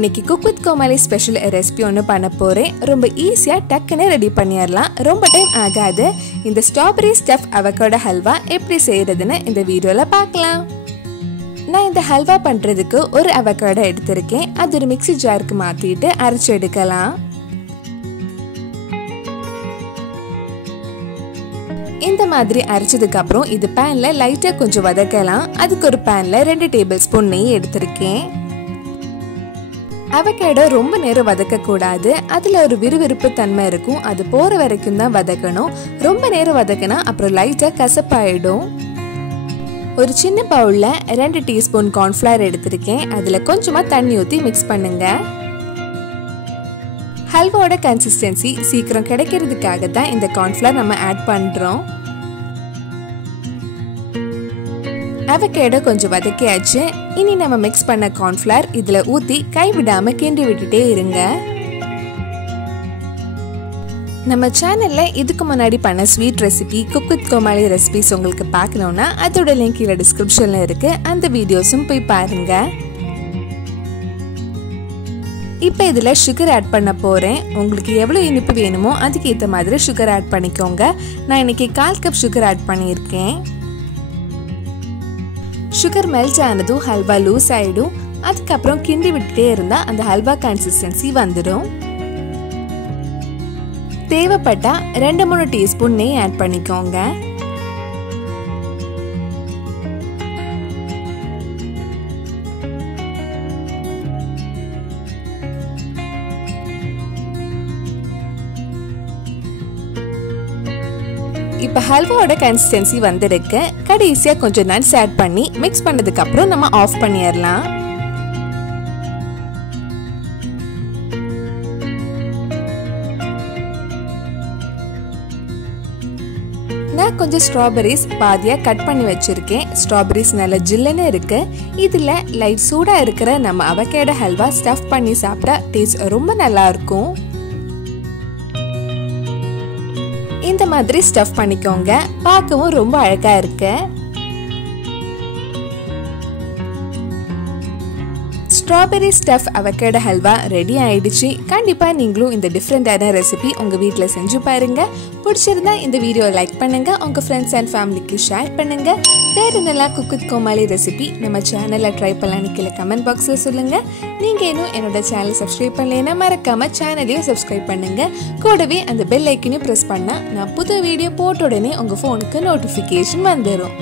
இன்னைக்கு cook with Comali special recipe ஒன்று பண்ண போகிறேன். ரொம்ப ஈஸியாக டக்குன்னு ரெடி பண்ணிடலாம், ரொம்ப டைம் ஆகாது. இந்த ஸ்ட்ராபெரி ஸ்டஃப் அவகோடோ ஹல்வா எப்படி செய்கிறதுன்னு இந்த வீடியோவில் பார்க்கலாம். நான் இந்த ஹல்வா பண்ணுறதுக்கு ஒரு அவகோடோ எடுத்திருக்கேன். அது ஒரு மிக்ஸி ஜாருக்கு மாற்றிட்டு அரைச்சி எடுக்கலாம். இந்த மாதிரி அரைச்சதுக்கு அப்புறம் இது பேன்ல லைட்டாக கொஞ்சம் வதக்கலாம். அதுக்கு ஒரு பேன்ல 2 டேபிள் ஸ்பூன் நெய் எடுத்திருக்கேன். அவகேடோ ரொம்ப நேரம் வதக்க கூடாது, அதுல ஒரு விறுவிறுப்பு தன்மை இருக்கும். அது போற வரைக்கும் தான் வதக்கணும். ரொம்ப நேரம் வதக்கினா அப்புறம் லைட்டா கசப்பாயிடும். ஒரு சின்ன பவுல்ல 2 டீஸ்பூன் கார்ன்ஃபிளவர் எடுத்திருக்கேன். அதுல கொஞ்சமா தண்ணி ஊற்றி மிக்ஸ் பண்ணுங்க. ஹல்வாவோட கன்சிஸ்டன்சி சீக்கிரம் கிடைக்கிறதுக்காக தான் இந்த கார்ன்ஃபிளவர் நம்ம ஆட் பண்றோம். அவகேடோ கொஞ்சம் வதக்கியாச்சு. இனி நம்ம மிக்ஸ் பண்ண கார்ன்ஃபிளவர் இதுல ஊத்தி கைவிடாம கிண்டி விட்டுட்டே இருங்க. நம்ம சேனல்ல இதுக்கு முன்னாடி பண்ண sweet recipe cook with Comali recipes உங்களுக்கு பார்க்கணும்னா அதோட லிங்க் கீழே டிஸ்கிரிப்ஷன்ல இருக்கு. அந்த வீடியோஸும் போய் பாருங்க. இப்போ இதுல சுகர் ஆட் பண்ண போறேன். உங்களுக்கு எவ்வளவு இனிப்பு வேணுமோ அதுக்கு ஏற்ற மாதிரி சுகர் ஆட் பண்ணிக்கோங்க. நான் இன்னைக்கு 1/4 கப் சுகர் ஆட் பண்ணியிருக்கேன். சுகர் மெல்ட் ஆனதும் ஹல்வா லூஸ் ஆயிடும். அதுக்கப்புறம் கிண்டி விட்டுட்டே இருந்தா அந்த ஹல்வா கன்சிஸ்டன்சி வந்துடும். தேவைப்பட்டா 2-3 டீஸ்பூன் நெய் ஆட் பண்ணிக்கோங்க. இப்போ ஹல்வாவோட கன்சிஸ்டன்சி வந்திருக்கு. கடைசியா கொஞ்சம் நட்ஸ் ஆட் பண்ணி மிக்ஸ் பண்ணதுக்கு அப்புறம் நம்ம ஆஃப் பண்ணிடலாம். நான் கொஞ்சம் ஸ்ட்ராபெரிஸ் பாதியா கட் பண்ணி வச்சிருக்கேன். ஸ்ட்ராபெரிஸ் நல்ல ஜில்லுன்னு இருக்கு. இதுல லைட் சூடா இருக்கிற நம்ம அவகேடோ ஹல்வா ஸ்டஃப் பண்ணி சாப்பிட்டா டேஸ்ட் ரொம்ப நல்லா இருக்கும். இந்த மாதிரி ஸ்டஃப் பண்ணிக்கோங்க. பார்க்கவும் ரொம்ப அழகா இருக்கு. Strawberry stuff avocado halwa ready ஆயிடுச்சு. கண்டிப்பா நீங்களும் இந்த டிஃப்ரெண்டான ரெசிபி உங்க வீட்ல செஞ்சு பாருங்க. பிடிச்சிருந்தா இந்த வீடியோ லைக் பண்ணுங்க, உங்க ஃப்ரெண்ட்ஸ் அண்ட் ஃபேமிலிக்கு ஷேர் பண்ணுங்க. வேற என்னெல்லாம் குக் வித் கோமாளி ரெசிபி நம்ம சேனல்ல ட்ரை பண்ணலாம்னு கீழே கமெண்ட் பாக்ஸ்ல சொல்லுங்க. நீங்க இன்னும் என்னோட சேனல் சப்ஸ்கிரைப் பண்ணலைன்னா மறக்காம சேனலையும் சப்ஸ்கிரைப் பண்ணுங்க. கூடவே அந்த பெல் ஐக்கனையும் பிரஸ் பண்ணா நான் புது வீடியோ போட்ட உடனே உங்க போனுக்கு நோட்டிபிகேஷன் வந்துடும்.